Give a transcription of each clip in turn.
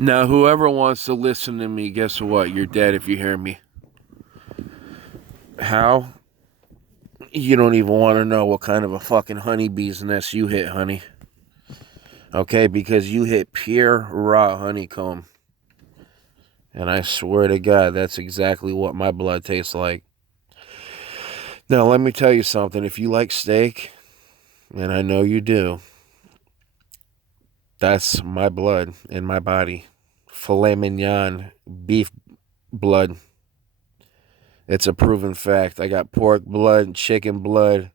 Now, whoever wants to listen to me, guess what? You're dead if you hear me. How? You don't even want to know what kind of a fucking honeybee's nest you hit, honey. Okay, because you hit pure raw honeycomb. And I swear to God, that's exactly what my blood tastes like. Now, let me tell you something. If you like steak, and I know you do, that's my blood in my body. Filet mignon, beef blood. It's a proven fact. I got pork blood, chicken blood,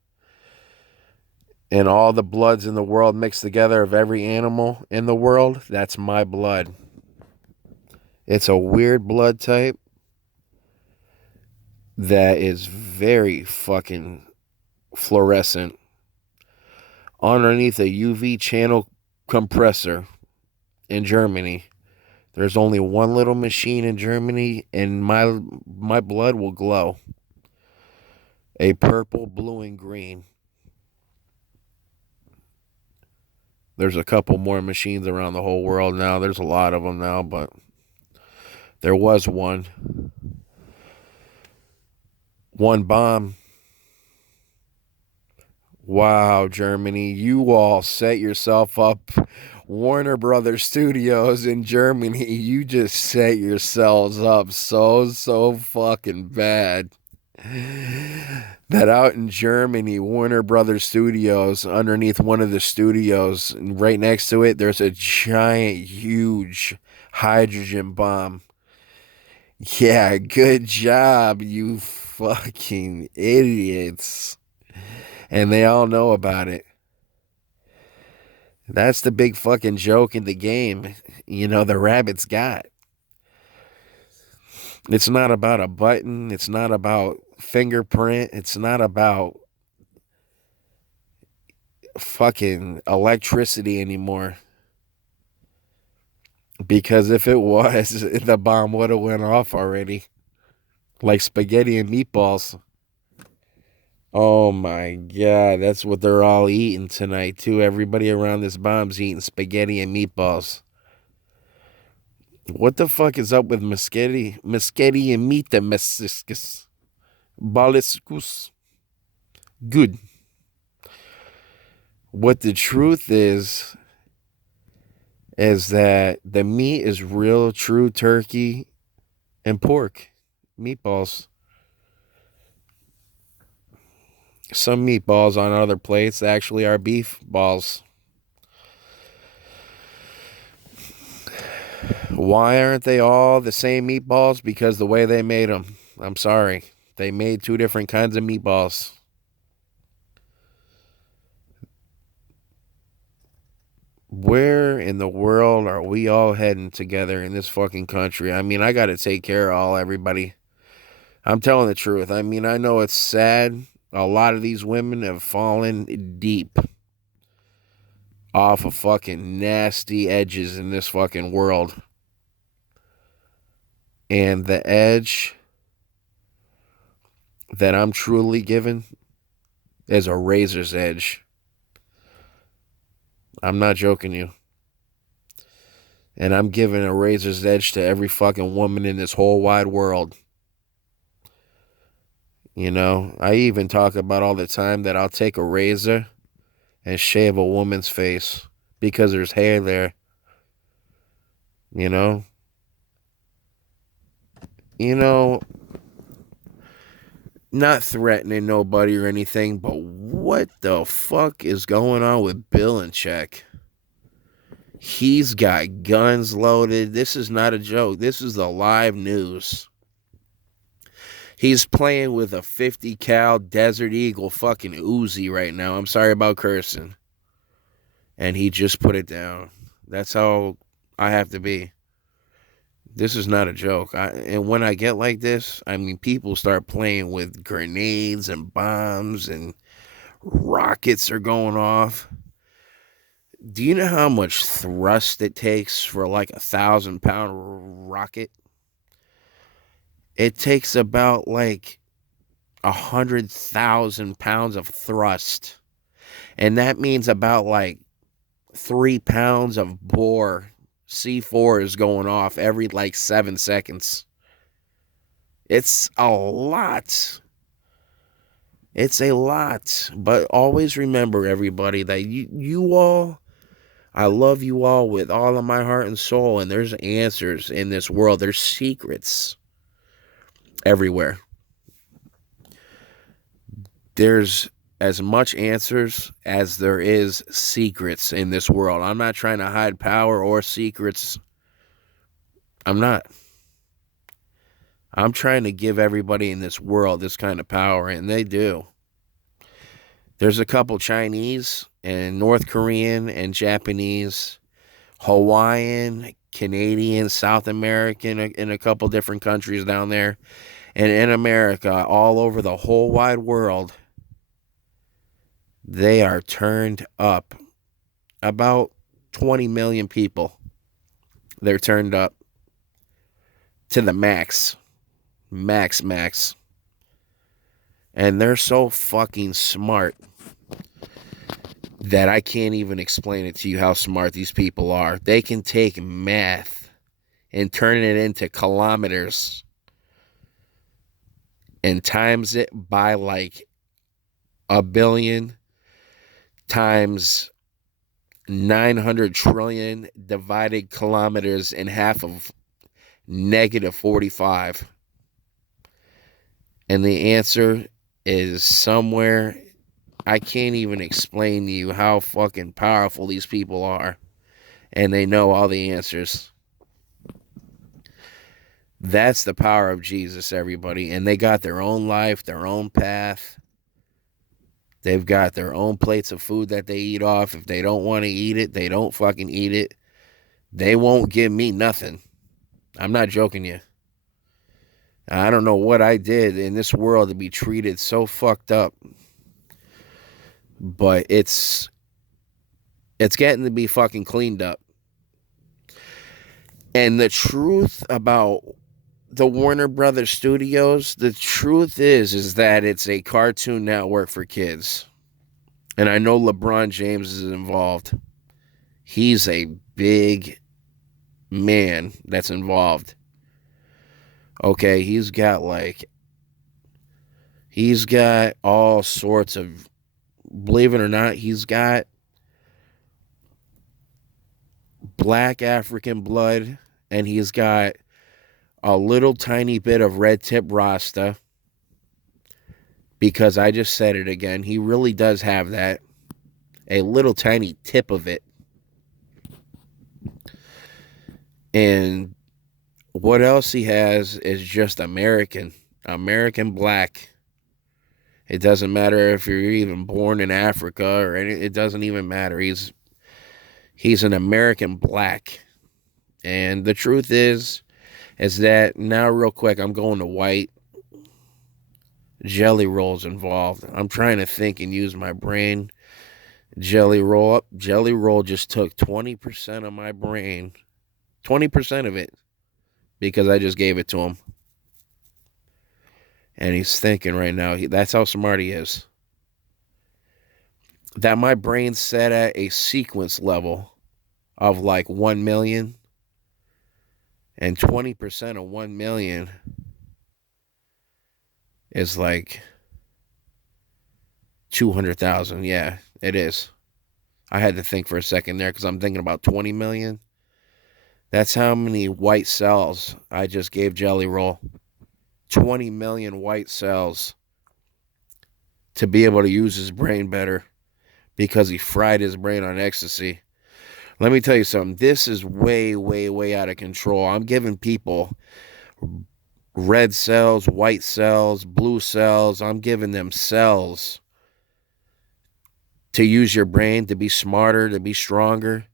and all the bloods in the world mixed together of every animal in the world. That's my blood. It's a weird blood type that is very fucking fluorescent. Underneath a UV channel compressor in Germany, there's only one little machine in Germany, and my blood will glow a purple, blue, and green. There's a couple more machines around the whole world now. There's a lot of them now, but there was one. One bomb. Wow, Germany, you all set yourself up. Warner Brothers Studios in Germany, you just set yourselves up so fucking bad. That out in Germany, Warner Brothers Studios, underneath one of the studios, and right next to it, there's a giant, huge hydrogen bomb. Yeah, good job, you fucking idiots. And they all know about it. That's the big fucking joke in the game. You know, the rabbits got. It's not about a button. It's not about fingerprint. It's not about fucking electricity anymore. Because if it was, the bomb would have went off already. Like spaghetti and meatballs. Oh my God, that's what they're all eating tonight, too. Everybody around this bomb's eating spaghetti and meatballs. What the fuck is up with Muschetti? Muschetti and meat the mesiscus. Baliscus. Good. What the truth is that the meat is real, true turkey and pork. Meatballs. Some meatballs on other plates actually are beef balls. Why aren't they all the same meatballs? Because the way they made them. I'm sorry. They made two different kinds of meatballs. Where in the world are we all heading together in this fucking country? I mean, I got to take care of everybody. I'm telling the truth. I mean, I know it's sad. A lot of these women have fallen deep off of fucking nasty edges in this fucking world. And the edge that I'm truly given is a razor's edge. I'm not joking you. And I'm giving a razor's edge to every fucking woman in this whole wide world. You know, I even talk about all the time that I'll take a razor and shave a woman's face because there's hair there. You know? You know, not threatening nobody or anything, but what the fuck is going on with Belichick? He's got guns loaded. This is not a joke. This is the live news. He's playing with a 50 cal Desert Eagle fucking Uzi right now. I'm sorry about cursing. And he just put it down. That's how I have to be. This is not a joke. And when I get like this, I mean, people start playing with grenades and bombs and rockets are going off. Do you know how much thrust it takes for like 1,000-pound rocket? It takes about like 100,000 pounds of thrust. And that means about like 3 pounds of bore C4 is going off every like 7 seconds. It's a lot. It's a lot. But always remember, everybody, that you all, I love you all with all of my heart and soul. And there's answers in this world. There's secrets everywhere. There's as much answers as there is secrets in this world. I'm not trying to hide power or secrets. I'm not. I'm trying to give everybody in this world this kind of power, and they do. There's a couple Chinese and North Korean and Japanese, Hawaiian, Canadian, South American, in a couple different countries down there, and in America, all over the whole wide world. They are turned up. About 20 million people. They're turned up to the max. Max. And they're so fucking smart that I can't even explain it to you how smart these people are. They can take math and turn it into kilometers and times it by like a billion times 900 trillion divided kilometers in half of -45. And the answer is somewhere. I can't even explain to you how fucking powerful these people are. And they know all the answers. That's the power of Jesus, everybody. And they got their own life, their own path. They've got their own plates of food that they eat off. If they don't want to eat it, they don't fucking eat it. They won't give me nothing. I'm not joking you. I don't know what I did in this world to be treated so fucked up. But it's getting to be fucking cleaned up. And the truth about the Warner Brothers Studios, the truth is that it's a Cartoon Network for kids. And I know LeBron James is involved. He's a big man that's involved. Okay, he's got all sorts of, believe it or not, he's got black African blood, and he's got a little tiny bit of red tip Rasta, because I just said it again. He really does have that. A little tiny tip of it. And what else he has is just American black. It doesn't matter if you're even born in Africa or it doesn't even matter. He's an American black. And the truth is that now, real quick, I'm going to white. Jelly Roll's involved. I'm trying to think and use my brain. Jelly Roll just took 20% of my brain. 20% of it. Because I just gave it to him. And he's thinking right now. That's how smart he is. That my brain's set at a sequence level of like 1 million. And 20% of 1 million is like 200,000. Yeah, it is. I had to think for a second there because I'm thinking about 20 million. That's how many white cells I just gave Jelly Roll. 20 million white cells to be able to use his brain better because he fried his brain on ecstasy. Let me tell you something. This is way, way, way out of control. I'm giving people red cells, white cells, blue cells. I'm giving them cells to use your brain, to be smarter, to be stronger.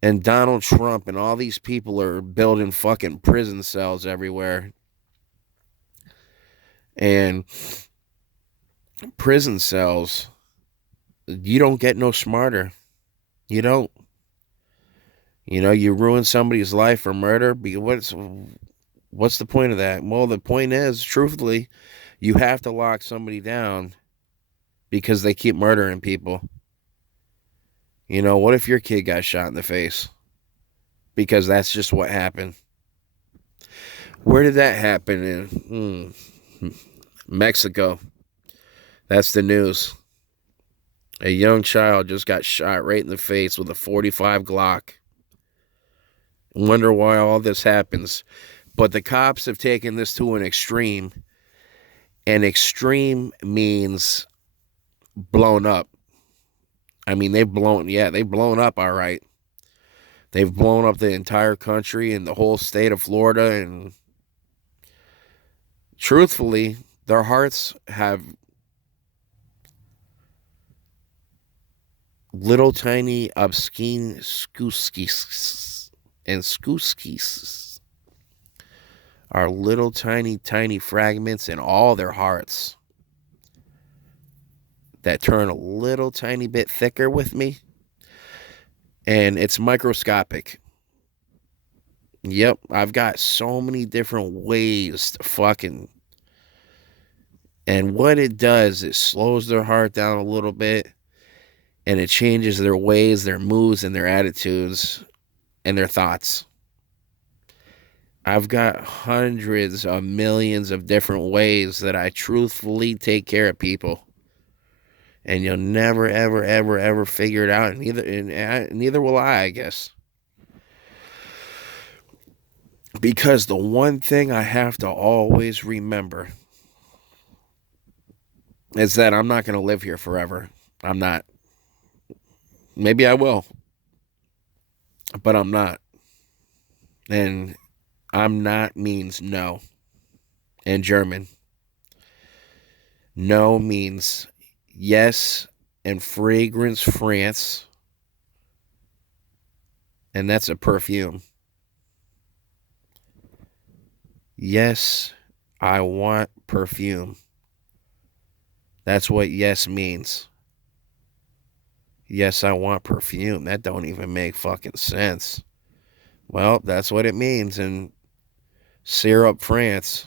And Donald Trump and all these people are building fucking prison cells everywhere. And prison cells, you don't get no smarter. You don't. You know, you ruin somebody's life for murder. What's the point of that? Well, the point is, truthfully, you have to lock somebody down because they keep murdering people. You know, what if your kid got shot in the face? because that's just what happened. Where did that happen in? Mexico. That's the news. A young child just got shot right in the face with a 45 Glock. Wonder why all this happens. But the cops have taken this to an extreme. And extreme means blown up. I mean, they've blown up all right. They've blown up the entire country and the whole state of Florida. And truthfully, their hearts have little tiny obscene skooskies. And skooskies are little tiny fragments in all their hearts that turn a little tiny bit thicker with me. And it's microscopic. Yep, I've got so many different ways to fucking... And what it does, it slows their heart down a little bit. And it changes their ways, their moods, and their attitudes, and their thoughts. I've got hundreds of millions of different ways that I truthfully take care of people. And you'll never, ever figure it out. And neither will I guess. Because the one thing I have to always remember is that I'm not going to live here forever. I'm not. Maybe I will. But I'm not. And I'm not means no in German. No means yes in fragrance, France. And that's a perfume. Yes, I want perfume. That's what yes means. Yes, I want perfume. That don't even make fucking sense. Well, that's what it means in syrup, France.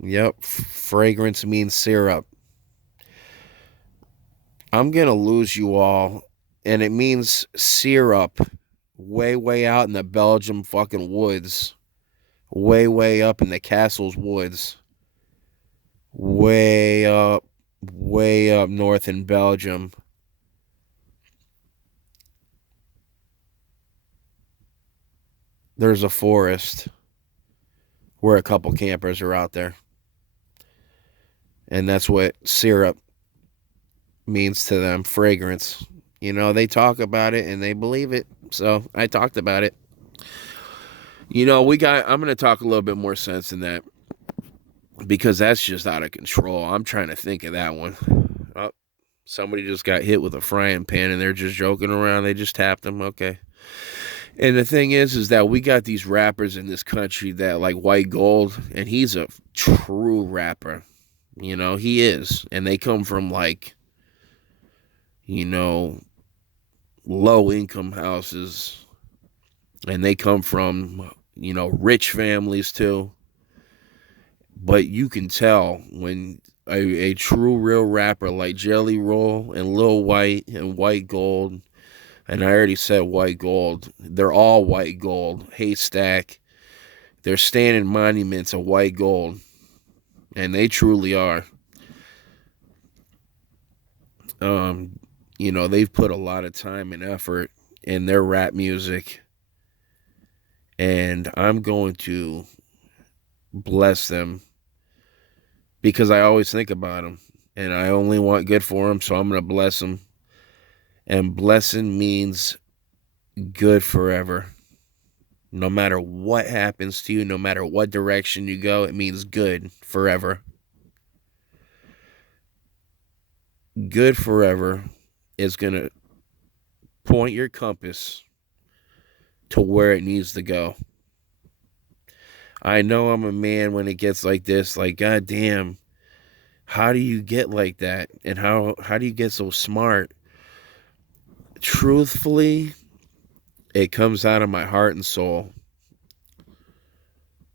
Yep, fragrance means syrup. I'm going to lose you all, and it means syrup way out in the Belgium fucking woods. Way up in the Castles woods. Way up north in Belgium. There's a forest where a couple campers are out there. And that's what syrup means to them, fragrance. You know, they talk about it and they believe it. So I talked about it. You know, I'm going to talk a little bit more sense than that. Because that's just out of control. I'm trying to think of that one. Oh, somebody just got hit with a frying pan and they're just joking around. They just tapped them. Okay. And the thing is that we got these rappers in this country that like White Gold, and he's a true rapper. You know, he is. And they come from like, you know, low income houses. And they come from, you know, rich families too. But you can tell when a true real rapper like Jelly Roll and Lil White and White Gold, and I already said White Gold, they're all White Gold, Haystack, they're standing monuments of White Gold, and they truly are. You know, they've put a lot of time and effort in their rap music, and I'm going to bless them because I always think about them and I only want good for them, so I'm going to bless them. And blessing means good forever. No matter what happens to you, no matter what direction you go, it means good forever. Good forever is going to point your compass to where it needs to go. I know I'm a man when it gets like this, like, God damn, how do you get like that? And how do you get so smart? Truthfully, it comes out of my heart and soul.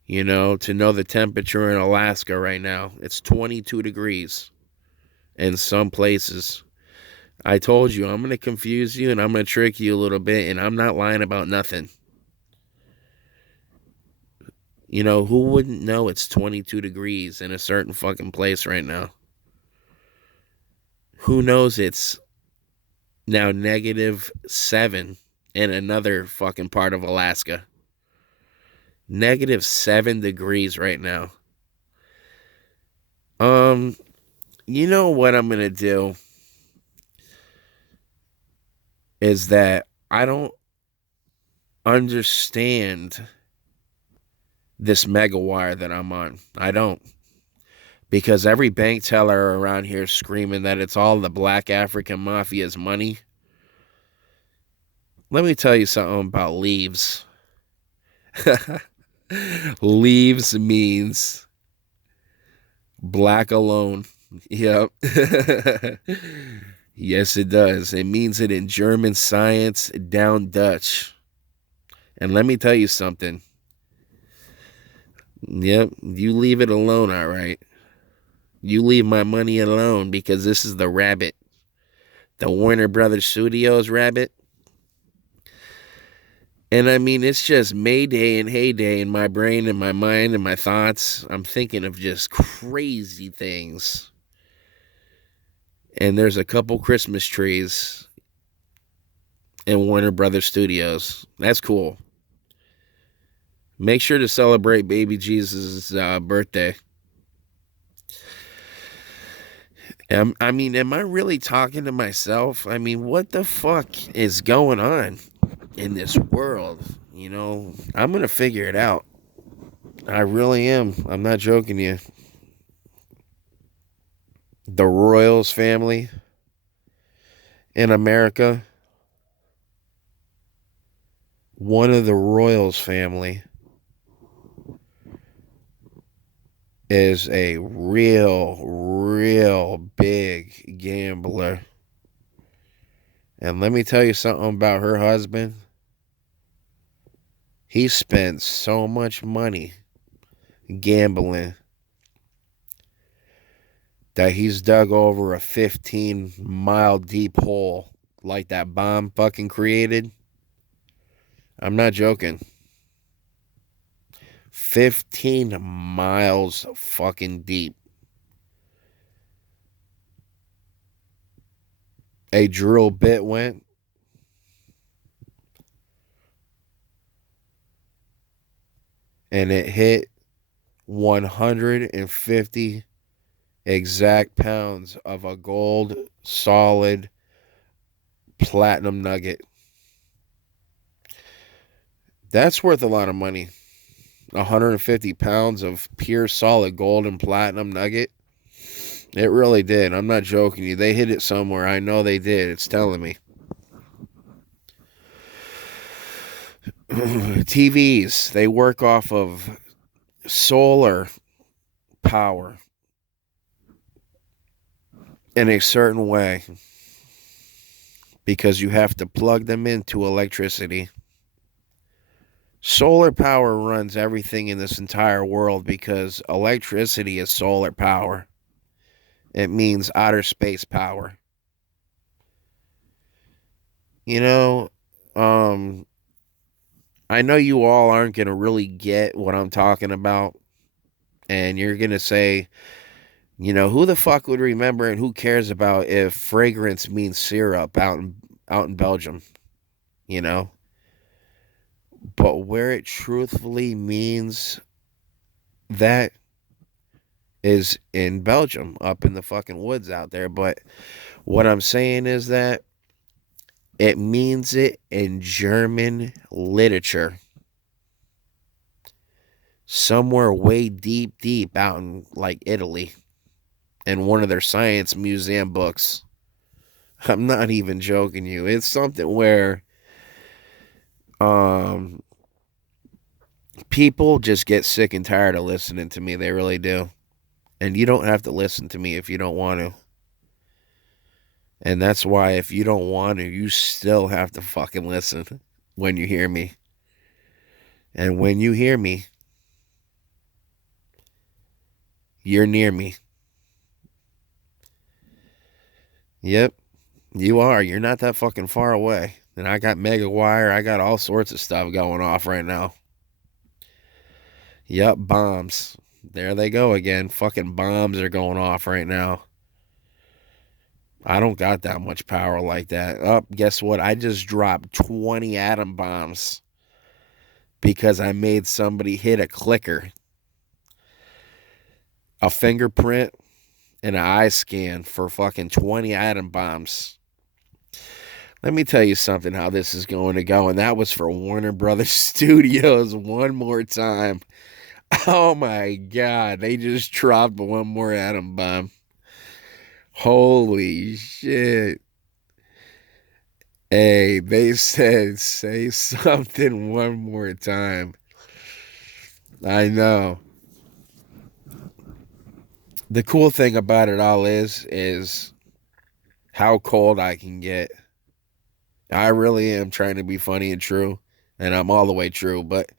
You know, to know the temperature in Alaska right now, it's 22 degrees in some places. I told you, I'm going to confuse you and I'm going to trick you a little bit, and I'm not lying about nothing. You know, who wouldn't know it's 22 degrees in a certain fucking place right now? Who knows it's now -7 in another fucking part of Alaska? -7 degrees right now. You know what I'm going to do is that I don't understand this mega wire that I'm on. I don't. Because every bank teller around here is screaming that it's all the black African mafia's money. Let me tell you something about leaves. Leaves means black alone. Yep. Yes, it does. It means it in German science, down Dutch. And let me tell you something. Yep, you leave it alone, all right. You leave my money alone, because this is the rabbit. The Warner Brothers Studios rabbit. And I mean, it's just Mayday and heyday in my brain and my mind and my thoughts. I'm thinking of just crazy things. And there's a couple Christmas trees in Warner Brothers Studios. That's cool. Make sure to celebrate baby Jesus' birthday. I mean, am I really talking to myself? I mean, what the fuck is going on in this world? You know, I'm going to figure it out. I really am. I'm not joking you. The Royals family in America. One of the Royals family is a real big gambler. And let me tell you something about her husband. He spent so much money gambling that he's dug over a 15-mile deep hole like that bomb fucking created. I'm not joking. 15 miles fucking deep. A drill bit went, and it hit 150 exact pounds of a gold solid platinum nugget. That's worth a lot of money. 150 pounds of pure solid gold and platinum nugget. It really did. I'm not joking you. They hid it somewhere. I know they did. It's telling me. TVs, they work off of solar power in a certain way because you have to plug them into electricity. Solar power runs everything in this entire world because electricity is solar power. It means outer space power. You know, I know you all aren't going to really get what I'm talking about. And you're going to say, you know, who the fuck would remember and who cares about if fragrance means syrup out in Belgium, you know? But where it truthfully means that is in Belgium, up in the fucking woods out there. But what I'm saying is that it means it in German literature. Somewhere way deep out in like Italy. In one of their science museum books. I'm not even joking you. It's something where people just get sick and tired of listening to me. They really do. And you don't have to listen to me if you don't want to. And that's why if you don't want to, you still have to fucking listen when you hear me. And when you hear me, you're near me. Yep. You are. You're not that fucking far away. And I got Mega Wire. I got all sorts of stuff going off right now. Yep, bombs. There they go again. Fucking bombs are going off right now. I don't got that much power like that. Oh, guess what? I just dropped 20 atom bombs because I made somebody hit a clicker, a fingerprint, and an eye scan for fucking 20 atom bombs. Let me tell you something how this is going to go. And that was for Warner Brothers Studios one more time. Oh my God. They just dropped one more atom bomb. Holy shit. Hey, they said say something one more time. I know. The cool thing about it all is how cold I can get. I really am trying to be funny and true, and I'm all the way true, but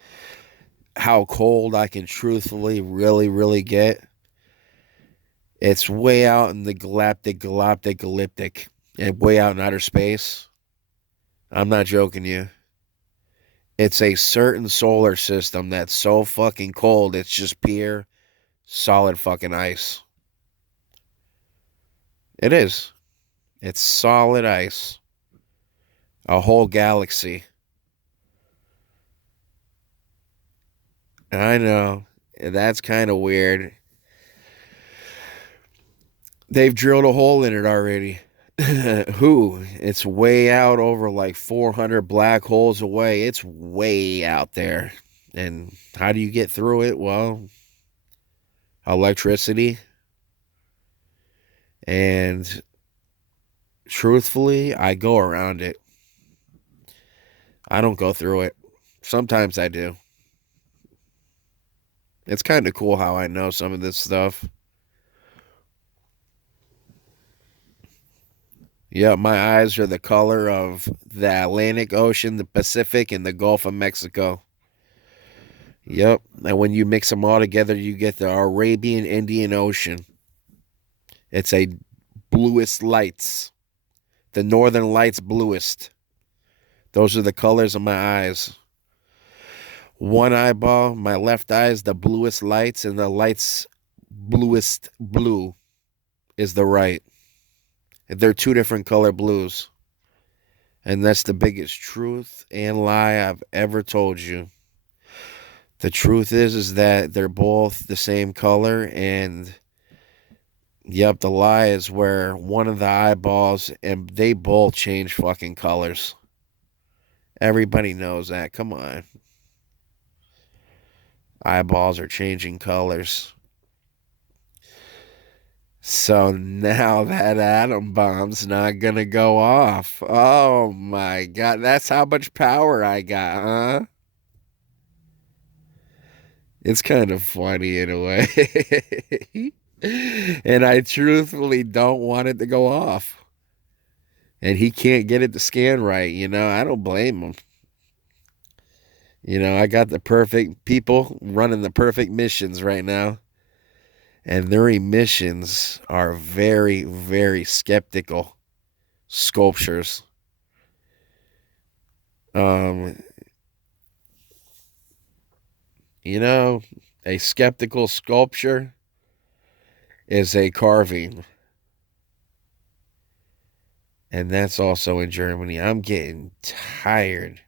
how cold I can truthfully really, really get, it's way out in the galactic, elliptic, and way out in outer space. I'm not joking you. It's a certain solar system that's so fucking cold, it's just pure, solid fucking ice. It is. It's solid ice. A whole galaxy. I know. That's kind of weird. They've drilled a hole in it already. Who? It's way out over like 400 black holes away. It's way out there. And how do you get through it? Well, electricity. And truthfully, I go around it. I don't go through it. Sometimes I do. It's kind of cool how I know some of this stuff. Yeah, my eyes are the color of the Atlantic Ocean, the Pacific, and the Gulf of Mexico. Yep. And when you mix them all together, you get the Arabian Indian Ocean. It's a bluest lights. The northern lights bluest. Those are the colors of my eyes. One eyeball, my left eye is the bluest lights, and the lights bluest blue is the right. They're two different color blues. And that's the biggest truth and lie I've ever told you. The truth is that they're both the same color, and yep, the lie is where one of the eyeballs and they both change fucking colors. Everybody knows that. Come on. Eyeballs are changing colors. So now that atom bomb's not gonna go off. Oh my God. That's how much power I got, huh? It's kind of funny in a way. And I truthfully don't want it to go off. And he can't get it to scan right, you know. I don't blame him. You know, I got the perfect people running the perfect missions right now. And their emissions are very, very skeptical sculptures. Um, you know, a skeptical sculpture is a carving. And that's also in Germany. I'm getting tired.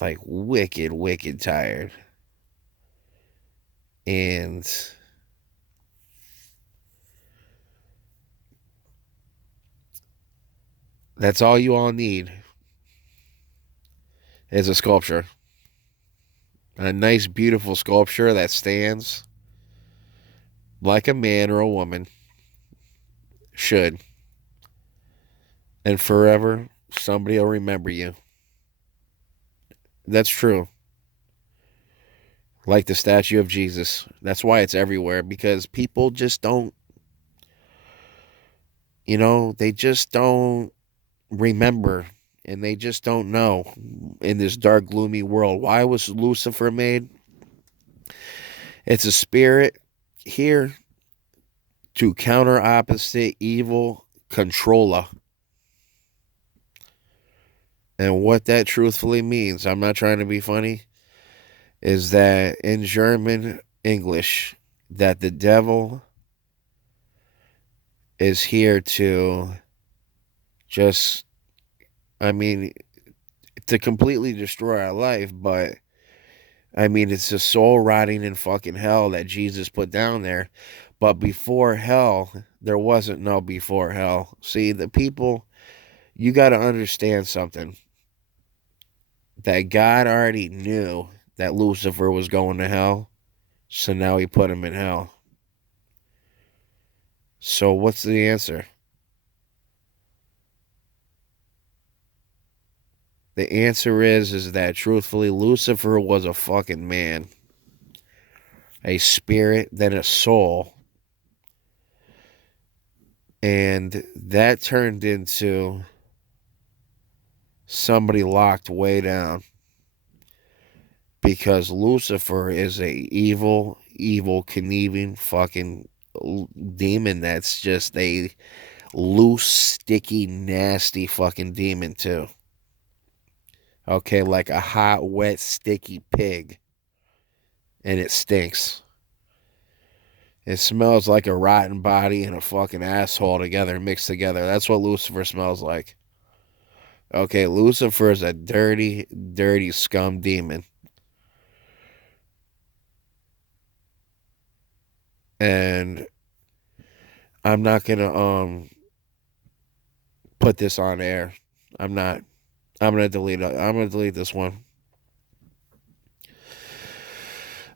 Like wicked, wicked tired. And that's all you all need is a sculpture. A nice, beautiful sculpture that stands like a man or a woman should. And forever, somebody will remember you. That's true. Like the statue of Jesus. That's why it's everywhere, because people just don't, they just don't remember, and they just don't know in this dark, gloomy world. Why was Lucifer made? It's a spirit here to counter opposite evil controller. And what that truthfully means, I'm not trying to be funny, is that in German English, that the devil is here to just, I mean, to completely destroy our life, but I mean, it's a soul rotting in fucking hell that Jesus put down there. But before hell, there wasn't no before hell. See, the people, you got to understand something, that God already knew that Lucifer was going to hell, so now he put him in hell. So what's the answer? The answer is that truthfully, Lucifer was a fucking man, a spirit, then a soul, and that turned into somebody locked way down, because Lucifer is a evil, conniving fucking demon that's just a loose, sticky, nasty fucking demon too. Okay, like a hot, wet, sticky pig, and it stinks. It smells like a rotten body and a fucking asshole together, mixed together. That's what Lucifer smells like. Okay, Lucifer is a dirty, dirty scum demon. And I'm not gonna put this on air. I'm not. I'm gonna delete it. I'm gonna delete this one.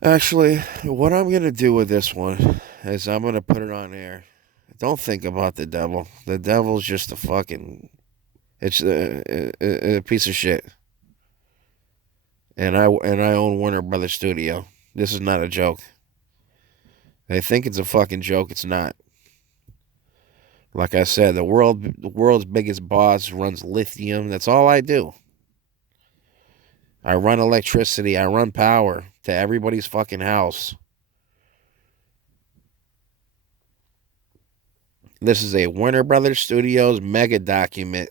Actually, what I'm gonna do with this one is I'm gonna put it on air. Don't think about the devil. The devil's just a fucking. It's a piece of shit. And I own Warner Brothers Studio. This is not a joke. They think it's a fucking joke. It's not. Like I said, the world's biggest boss runs lithium. That's all I do. I run electricity. I run power to everybody's fucking house. This is a Warner Brothers Studios mega document.